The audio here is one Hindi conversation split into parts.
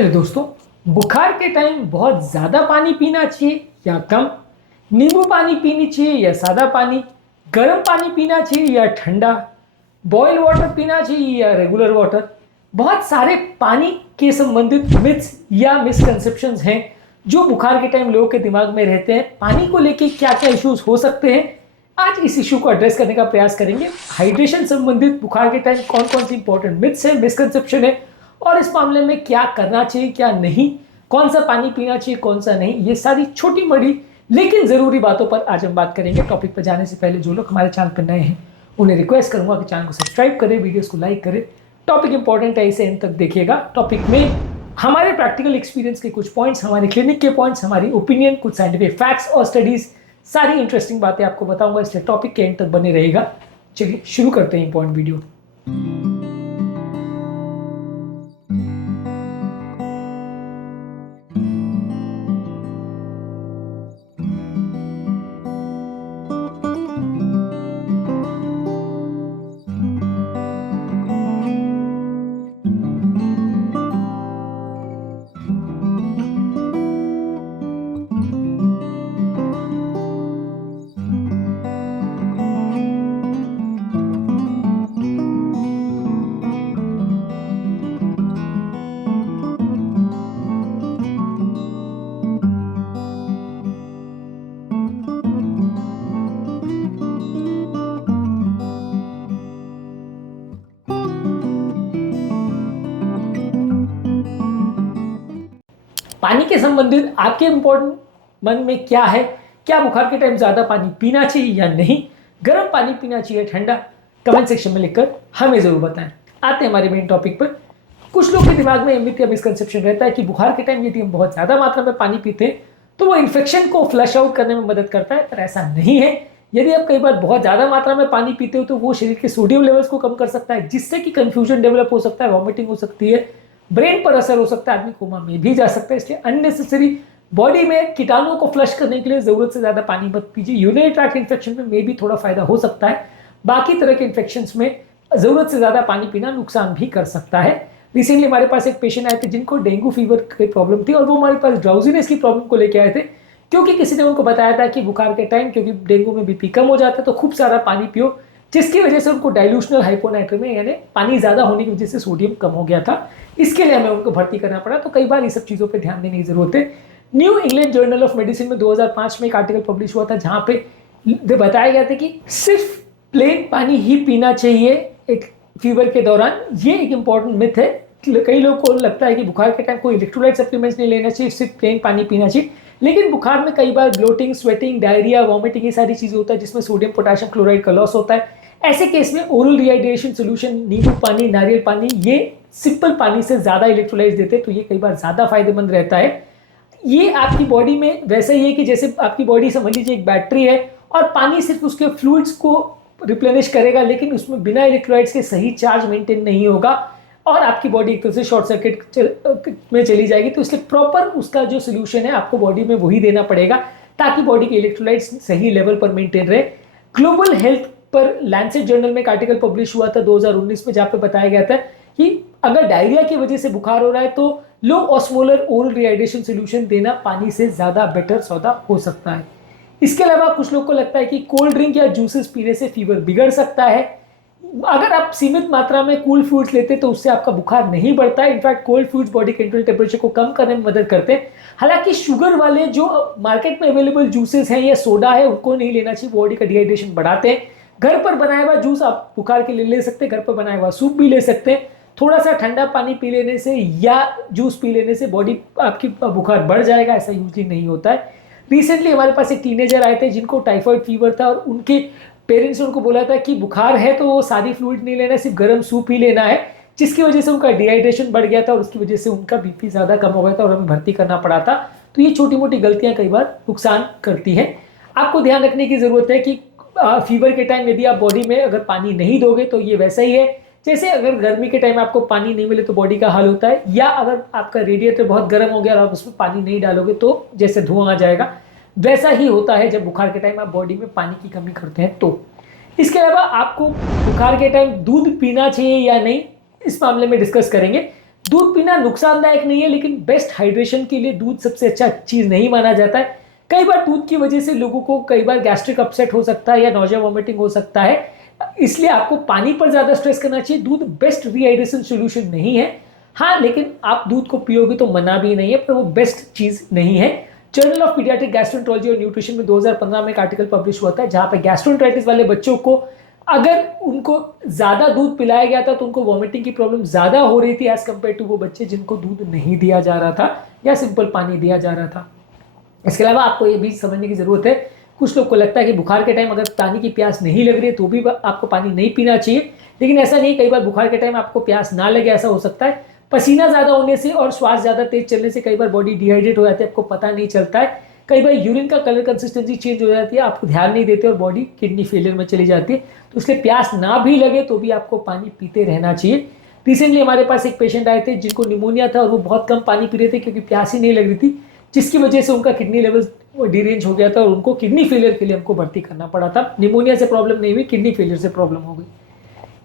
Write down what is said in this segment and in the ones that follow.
हेलो दोस्तों, बुखार के टाइम बहुत ज़्यादा पानी पीना चाहिए या कम? नींबू पानी पीनी चाहिए या सादा पानी? गर्म पानी पीना चाहिए या ठंडा? बॉयल वाटर पीना चाहिए या रेगुलर वाटर? बहुत सारे पानी के संबंधित मिथ्स या मिसकंसेप्शंस हैं जो बुखार के टाइम लोगों के दिमाग में रहते हैं। पानी को लेके क्या क्या इश्यूज हो सकते हैं, आज इस इशू को एड्रेस करने का प्रयास करेंगे। हाइड्रेशन संबंधित बुखार के टाइम कौन कौन सी इंपॉर्टेंट मिथ्स है, मिसकंसेप्शन है और इस मामले में क्या करना चाहिए क्या नहीं, कौन सा पानी पीना चाहिए कौन सा नहीं, ये सारी छोटी बड़ी लेकिन जरूरी बातों पर आज हम बात करेंगे। टॉपिक पर जाने से पहले जो लोग हमारे चैनल पर नए हैं उन्हें रिक्वेस्ट करूंगा कि चैनल को सब्सक्राइब करें, वीडियोस को लाइक करें। टॉपिक इंपॉर्टेंट है, इसे एंड तक देखिएगा। टॉपिक में हमारे प्रैक्टिकल एक्सपीरियंस के कुछ पॉइंट्स, हमारे क्लिनिक के पॉइंट्स, हमारी ओपिनियन, कुछ साइंटिफिक फैक्ट्स और स्टडीज, सारी इंटरेस्टिंग बातें आपको बताऊंगा, इसलिए टॉपिक के एंड तक बने रहेगा। चलिए शुरू करते हैं इंपॉर्टेंट वीडियो। पानी के संबंधित आपके इंपॉर्टेंट मन में क्या है? क्या बुखार के टाइम ज्यादा पानी पीना चाहिए या नहीं? गर्म पानी पीना चाहिए ठंडा? कमेंट सेक्शन में लिखकर हमें जरूर बताएं। आते हैं हमारे मेन टॉपिक पर। कुछ लोग के दिमाग में मिथ या मिसकंसेप्शन रहता है कि बुखार के टाइम यदि हम बहुत ज्यादा मात्रा में पानी पीते हैं तो वो इन्फेक्शन को फ्लश आउट करने में मदद करता है, पर ऐसा नहीं है। यदि आप कई बार बहुत ज्यादा मात्रा में पानी पीते हो तो वो शरीर के सोडियम लेवल्स को कम कर सकता है, जिससे कि कंफ्यूजन डेवलप हो सकता है, वॉमिटिंग हो सकती है, ब्रेन पर असर हो सकता है, आदमी कोमा में भी जा सकता है। इसलिए अननेसेसरी बॉडी में कीटाणुओं को फ्लश करने के लिए जरूरत से ज्यादा पानी मत पीजिए। यूरिनरी ट्रैक्ट इन्फेक्शन में भी थोड़ा फायदा हो सकता है, बाकी तरह के इन्फेक्शंस में जरूरत से ज्यादा पानी पीना नुकसान भी कर सकता है। रिसेंटली हमारे पास एक पेशेंट आए थे जिनको डेंगू फीवर की प्रॉब्लम थी और वो हमारे पास ड्राउजीनेस की प्रॉब्लम को लेकर आए थे, क्योंकि किसी ने उनको बताया था कि बुखार के टाइम क्योंकि डेंगू में बीपी कम हो जाता है तो खूब सारा पानी पियो, जिसकी वजह से उनको डाइल्यूशनल हाइपोनाइट्रेमिया यानी पानी ज्यादा होने की वजह से सोडियम कम हो गया था। इसके लिए हमें उनको भर्ती करना पड़ा। तो कई बार ये सब चीजों पे ध्यान देने की जरूरत है। New England journal of medicine में 2005 में एक आर्टिकल पब्लिश हुआ था जहां पे बताया गया था कि सिर्फ प्लेन पानी ही पीना चाहिए एक फीवर के दौरान। ये एक इंपॉर्टेंट मिथ है। कई लोग को लगता है कि बुखार के टाइम कोई इलेक्ट्रोलाइट सप्लीमेंट्स नहीं लेना चाहिए, सिर्फ प्लेन पानी पीना चाहिए, लेकिन बुखार में कई बार ब्लोटिंग, स्वेटिंग, डायरिया, वॉमिटिंग, ये सारी चीजें होता है जिसमें सोडियम पोटेशियम क्लोराइड का लॉस होता है। ऐसे केस में ओरल रिहाइड्रेशन सोल्यूशन, नींबू पानी, नारियल पानी, ये सिंपल पानी से ज्यादा इलेक्ट्रोलाइट्स देते हैं, तो ये कई बार ज्यादा फायदेमंद रहता है। ये आपकी बॉडी में वैसा ही है कि जैसे आपकी बॉडी समझ लीजिए एक बैटरी है और पानी सिर्फ उसके फ्लूइड्स को रिप्लेनिश करेगा, लेकिन उसमें बिना इलेक्ट्रोलाइट्स के सही चार्ज मेंटेन नहीं होगा और आपकी बॉडी एक तरह से शॉर्ट सर्किट में चली जाएगी। तो इसलिए प्रॉपर उसका जो सोल्यूशन है आपको बॉडी में वही देना पड़ेगा ताकि बॉडी के इलेक्ट्रोलाइट्स सही लेवल पर मेंटेन रहे। ग्लोबल हेल्थ पर लैंसेट जर्नल में एक आर्टिकल पब्लिश हुआ था 2019 में, जहां पे बताया गया था कि अगर डायरिया की वजह से बुखार हो रहा है तो लो ऑस्मोलर ओरल रिहाइड्रेशन सोल्यूशन देना पानी से ज्यादा बेटर सौदा हो सकता है। इसके अलावा कुछ लोग को लगता है कि कोल्ड ड्रिंक या जूसेस पीने से फीवर बिगड़ सकता है। अगर आप सीमित मात्रा में कूल फ्रूट्स लेते हैं तो उससे आपका बुखार नहीं बढ़ता है। इनफैक्ट कोल्ड फ्रूट्स बॉडी के इंटरनल टेम्परेचर को कम करने में मदद करते हैं। हालांकि शुगर वाले जो मार्केट में अवेलेबल जूसेस हैं या सोडा है उनको नहीं लेना चाहिए, बॉडी का डिहाइड्रेशन बढ़ाते हैं। घर पर बनाया हुआ जूस आप बुखार के लिए ले सकते हैं, घर पर बनाया हुआ सूप भी ले सकते हैं। थोड़ा सा ठंडा पानी पी लेने से या जूस पी लेने से बॉडी आपकी बुखार बढ़ जाएगा, ऐसा यूजली नहीं होता है। रिसेंटली हमारे पास एक टीनेजर आए थे जिनको टाइफाइड फीवर था और उनके पेरेंट्स ने उनको बोला था कि बुखार है तो वो सारी फ्लूइड नहीं लेना, सिर्फ गर्म सूप ही लेना है, जिसकी वजह से उनका डिहाइड्रेशन बढ़ गया था और उसकी वजह से उनका बीपी ज्यादा कम हो गया था और हमें भर्ती करना पड़ा था। तो ये छोटी मोटी गलतियां कई बार नुकसान करती हैं। आपको ध्यान रखने की जरूरत है कि फीवर के टाइम यदि आप बॉडी में अगर पानी नहीं दोगे तो ये वैसा ही है जैसे अगर गर्मी के टाइम आपको पानी नहीं मिले तो बॉडी का हाल होता है, या अगर आपका रेडिएटर बहुत गर्म हो गया और आप उसमें पानी नहीं डालोगे तो जैसे धुआं आ जाएगा, वैसा ही होता है जब बुखार के टाइम आप बॉडी में पानी की कमी करते हैं। तो इसके अलावा आपको बुखार के टाइम दूध पीना चाहिए या नहीं, इस मामले में डिस्कस करेंगे। दूध पीना नुकसानदायक नहीं है, लेकिन बेस्ट हाइड्रेशन के लिए दूध सबसे अच्छा चीज़ नहीं माना जाता है। कई बार दूध की वजह से लोगों को कई बार गैस्ट्रिक अपसेट हो सकता है या नोजिया वॉमिटिंग हो सकता है, इसलिए आपको पानी पर ज़्यादा स्ट्रेस करना चाहिए। दूध बेस्ट रिहाइड्रेशन सोल्यूशन नहीं है, हाँ, लेकिन आप दूध को पियोगे तो मना भी नहीं है, पर वो बेस्ट चीज़ नहीं है। जर्नल ऑफ पीडियाट्रिक गैस्ट्रोएंटरोलॉजी और न्यूट्रिशन में 2015 में एक आर्टिकल पब्लिश हुआ था, जहाँ पे गैस्ट्रोएंटराइटिस वाले बच्चों को अगर उनको ज़्यादा दूध पिलाया गया था तो उनको वॉमिटिंग की प्रॉब्लम ज़्यादा हो रही थी एज कम्पेयर टू वो बच्चे जिनको दूध नहीं दिया जा रहा था या सिंपल पानी दिया जा रहा था। इसके अलावा आपको ये भी समझने की ज़रूरत है, कुछ लोग को लगता है कि बुखार के टाइम अगर पानी की प्यास नहीं लग रही है तो भी आपको पानी नहीं पीना चाहिए, लेकिन ऐसा नहीं। कई बार बुखार के टाइम आपको प्यास ना लगे, ऐसा हो सकता है। पसीना ज़्यादा होने से और श्वास ज़्यादा तेज चलने से कई बार बॉडी डिहाइड्रेट हो जाती है, आपको पता नहीं चलता है। कई बार यूरिन का कलर कंसिस्टेंसी चेंज हो जाती है, आपको ध्यान नहीं देते और बॉडी किडनी फेलियर में चली जाती है। तो इसलिए प्यास ना भी लगे तो भी आपको पानी पीते रहना चाहिए। रिसेंटली हमारे पास एक पेशेंट आए थे जिनको निमोनिया था और वो बहुत कम पानी पी रहे थे क्योंकि प्यास ही नहीं लग रही थी, जिसकी वजह से उनका किडनी लेवल डिरेंज हो गया था और उनको किडनी फेलियर के लिए हमको भर्ती करना पड़ा था। निमोनिया से प्रॉब्लम नहीं हुई, किडनी फेलियर से प्रॉब्लम हो गई।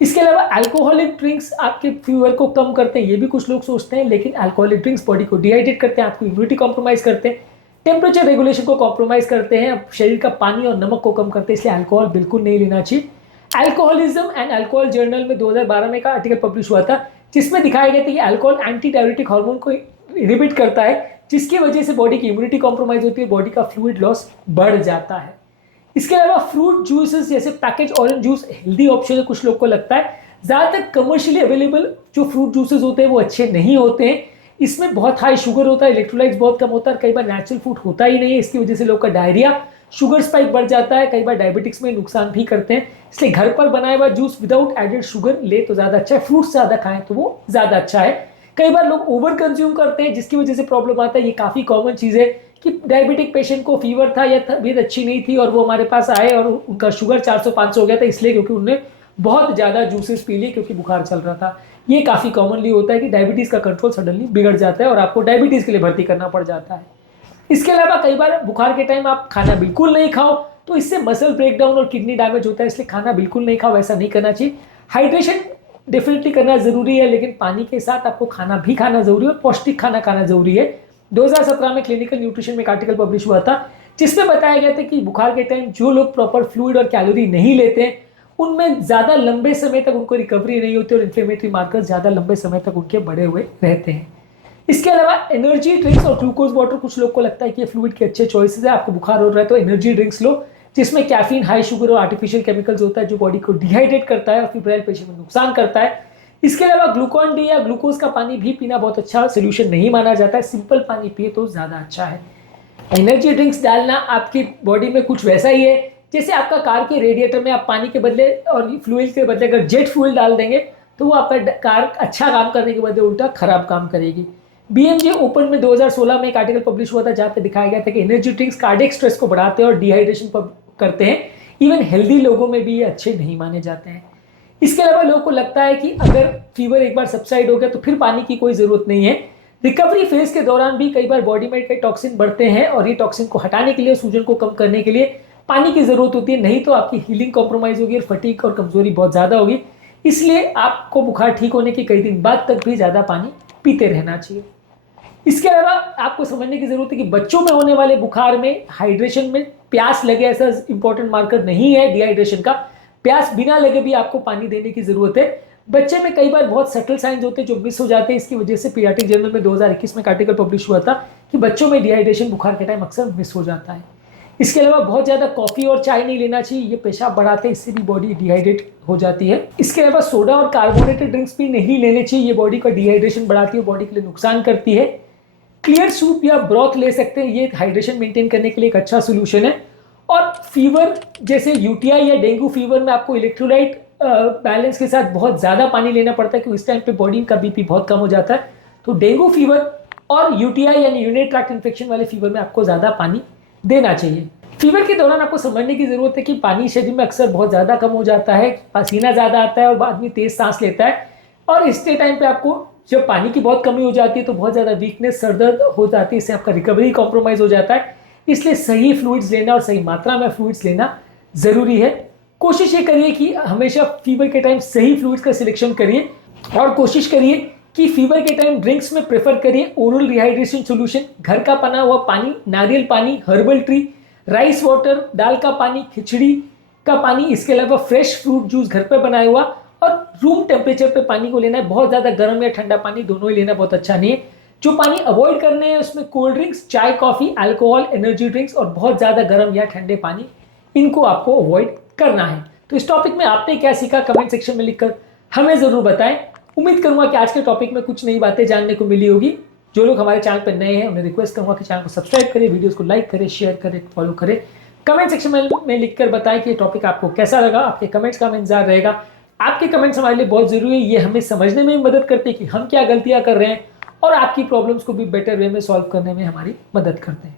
इसके अलावा अल्कोहलिक ड्रिंक्स आपके फीवर को कम करते हैं, ये भी कुछ लोग सोचते हैं, लेकिन अल्कोहलिक ड्रिंक्स बॉडी को डिहाइड्रेट करते हैं, आपकी इम्यूनिटी कॉम्प्रोमाइज करते हैं, टेम्परेचर रेगुलेशन को कॉम्प्रोमाइज करते हैं, शरीर का पानी और नमक को कम करते हैं, इसलिए अल्कोहल बिल्कुल नहीं लेना चाहिए। अल्कोहलिज्म एंड अल्कोहल जर्नल में 2012 में का आर्टिकल पब्लिश हुआ था, जिसमें दिखाया गया था कि अल्कोहल एंटी डायबिटिक हार्मोन को इनहिबिट करता है, जिसकी वजह से बॉडी की इम्यूनिटी कॉम्प्रोमाइज होती है, बॉडी का फ्लूइड लॉस बढ़ जाता है। इसके अलावा फ्रूट जूसेस जैसे package orange juice healthy option है, कुछ लोग को लगता है। ज़्यादातर कमर्शियली अवेलेबल जो फ्रूट जूसेस होते हैं वो अच्छे नहीं होते हैं, इसमें बहुत हाई शुगर होता है, इलेक्ट्रोलाइट्स बहुत कम होता है, कई बार नेचुरल फूड होता ही नहीं है, इसकी वजह से लोग का डायरिया, शुगर स्पाइक बढ़ जाता है, कई बार डायबिटिक्स में नुकसान भी करते हैं। इसलिए घर पर बनाया हुआ जूस विदाउट एडेड शुगर ले तो ज़्यादा अच्छा है, फ्रूट्स ज़्यादा खाएं तो वो ज़्यादा अच्छा है। कई बार लोग ओवर कंज्यूम करते हैं जिसकी वजह से प्रॉब्लम आता है, ये काफ़ी कॉमन चीज़ है कि डायबिटिक पेशेंट को फीवर था या तबीयत अच्छी नहीं थी और वो हमारे पास आए और उनका शुगर 400-500 हो गया था, इसलिए क्योंकि उन्होंने बहुत ज़्यादा जूसेस पी लिए क्योंकि बुखार चल रहा था। ये काफ़ी कॉमनली होता है कि डायबिटीज़ का कंट्रोल सडनली बिगड़ जाता है और आपको डायबिटीज़ के लिए भर्ती करना पड़ जाता है। इसके अलावा कई बार बुखार के टाइम आप खाना बिल्कुल नहीं खाओ तो इससे मसल ब्रेकडाउन और किडनी डैमेज होता है, इसलिए खाना बिल्कुल नहीं खाओ, ऐसा नहीं करना चाहिए। हाइड्रेशन डेफिनेटली करना ज़रूरी है, लेकिन पानी के साथ आपको खाना भी खाना ज़रूरी है और पौष्टिक खाना खाना ज़रूरी है। 2017 में क्लिनिकल न्यूट्रिशन में एक आर्टिकल पब्लिश हुआ था जिसमें बताया गया था कि बुखार के टाइम जो लोग प्रॉपर फ्लूइड और कैलोरी नहीं लेते हैं उनमें ज़्यादा लंबे समय तक उनको रिकवरी नहीं होती और इन्फ्लेमेटरी मार्कर्स ज़्यादा लंबे समय तक उनके बढ़े हुए रहते हैं। इसके अलावा एनर्जी ड्रिंक्स और ग्लूकोज वाटर, कुछ लोग को लगता है कि ये फ्लूइड के अच्छे चॉइसेस है। आपको बुखार हो रहा है तो एनर्जी ड्रिंक्स लो जिसमें कैफीन, हाई शुगर और आर्टिफिशियल केमिकल्स होता है जो बॉडी को डिहाइड्रेट करता है और फिब्राइल पेशेंट में नुकसान करता है। इसके अलावा ग्लूकॉन डी या ग्लूकोज का पानी भी पीना बहुत अच्छा सोल्यूशन नहीं माना जाता है, सिंपल पानी पिए तो ज़्यादा अच्छा है। एनर्जी ड्रिंक्स डालना आपकी बॉडी में कुछ वैसा ही है जैसे आपका कार के रेडिएटर में आप पानी के बदले और फ्यूल के बदले अगर जेट फ्यूल डाल देंगे तो वो आपका कार अच्छा काम करने के बदले उल्टा खराब काम करेगी। बीएमजे ओपन में 2016 में एक आर्टिकल पब्लिश हुआ था जहाँ पे दिखाया गया था कि एनर्जी ड्रिंक्स कार्डियक स्ट्रेस को बढ़ाते हैं और डिहाइड्रेशन करते हैं, इवन हेल्दी लोगों में भी ये अच्छे नहीं माने जाते हैं। इसके अलावा लोगों को लगता है कि अगर फीवर एक बार सबसाइड हो गया तो फिर पानी की कोई ज़रूरत नहीं है। रिकवरी फेज के दौरान भी कई बार बॉडी में कई टॉक्सिन बढ़ते हैं और ये टॉक्सिन को हटाने के लिए, सूजन को कम करने के लिए पानी की ज़रूरत होती है, नहीं तो आपकी हीलिंग कॉम्प्रोमाइज़ होगी और फटीग और कमजोरी बहुत ज़्यादा होगी। इसलिए आपको बुखार ठीक होने के कई दिन बाद तक भी ज़्यादा पानी पीते रहना चाहिए। इसके अलावा आपको समझने की ज़रूरत है कि बच्चों में होने वाले बुखार में हाइड्रेशन में प्यास लगे ऐसा इंपॉर्टेंट मार्कर नहीं है डिहाइड्रेशन का, प्यास बिना लगे भी आपको पानी देने की ज़रूरत है। बच्चे में कई बार बहुत सटल साइंस होते हैं जो मिस हो जाते हैं, इसकी वजह से पीडियाट्रिक जर्नल में 2021 में एक आर्टिकल पब्लिश हुआ था कि बच्चों में डिहाइड्रेशन बुखार के टाइम अक्सर मिस हो जाता है। इसके अलावा बहुत ज़्यादा कॉफ़ी और चाय नहीं लेना चाहिए, ये पेशाब बढ़ाते हैं, इससे भी बॉडी डिहाइड्रेट हो जाती है। इसके अलावा सोडा और कार्बोनेटेड ड्रिंक्स भी नहीं लेने चाहिए, ये बॉडी का डिहाइड्रेशन बढ़ाती है, बॉडी के लिए नुकसान करती है। क्लियर सूप या ब्रॉथ ले सकते हैं, ये हाइड्रेशन मेंटेन करने के लिए एक अच्छा सोल्यूशन है। और फीवर जैसे यूटीआई या डेंगू फीवर में आपको इलेक्ट्रोलाइट बैलेंस के साथ बहुत ज़्यादा पानी लेना पड़ता है क्योंकि इस टाइम पे बॉडी का बीपी बहुत कम हो जाता है। तो डेंगू फीवर और यूटीआई यानी यूरिनरी ट्रैक्ट इन्फेक्शन वाले फीवर में आपको ज़्यादा पानी देना चाहिए। फीवर के दौरान आपको समझने की ज़रूरत है कि पानी शरीर में अक्सर बहुत ज़्यादा कम हो जाता है, पसीना ज़्यादा आता है और आदमी तेज़ सांस लेता है, और इसके टाइम पे आपको जब पानी की बहुत कमी हो जाती है तो बहुत ज़्यादा वीकनेस, सर दर्द हो जाती है, इससे आपका रिकवरी कॉम्प्रोमाइज़ हो जाता है। इसलिए सही फ्लूइड्स लेना और सही मात्रा में फ्लूइड्स लेना ज़रूरी है। कोशिश ये करिए कि हमेशा फीवर के टाइम सही फ्लूइड्स का सिलेक्शन करिए और कोशिश करिए कि फीवर के टाइम ड्रिंक्स में प्रेफर करिए ओरल रिहाइड्रेशन सॉल्यूशन, घर का बना हुआ पानी, नारियल पानी, हर्बल ट्री, राइस वाटर, दाल का पानी, खिचड़ी का पानी, इसके अलावा फ्रेश फ्रूट जूस घर पे बनाया हुआ, और रूम टेम्परेचर पे पानी को लेना है। बहुत ज़्यादा गर्म या ठंडा पानी दोनों ही लेना बहुत अच्छा नहीं है। जो पानी अवॉइड करने हैं उसमें कोल्ड ड्रिंक्स, चाय, कॉफ़ी, अल्कोहल, एनर्जी ड्रिंक्स और बहुत ज़्यादा गर्म या ठंडे पानी, इनको आपको अवॉइड करना है। तो इस टॉपिक में आपने क्या सीखा कमेंट सेक्शन में लिखकर हमें ज़रूर बताएं। उम्मीद करूंगा कि आज के टॉपिक में कुछ नई बातें जानने को मिली होगी। जो लोग हमारे चैनल पर नए हैं उन्हें रिक्वेस्ट करूंगा कि चैनल को सब्सक्राइब करें, वीडियोस को लाइक करें, शेयर करें, फॉलो करें। कमेंट सेक्शन में लिखकर बताएं कि ये टॉपिक आपको कैसा लगा। आपके कमेंट्स का हमें इंतजार रहेगा। आपके कमेंट्स हमारे लिए बहुत जरूरी है, ये हमें समझने में भी मदद करते हैं कि हम क्या गलतियां कर रहे हैं और आपकी प्रॉब्लम्स को भी बेटर वे में सॉल्व करने में हमारी मदद करते हैं।